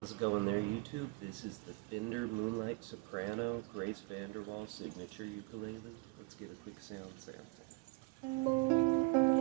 How's it going there, YouTube? This is the Fender Moonlight Soprano Grace VanderWaal signature ukulele. Let's get a quick sound sample.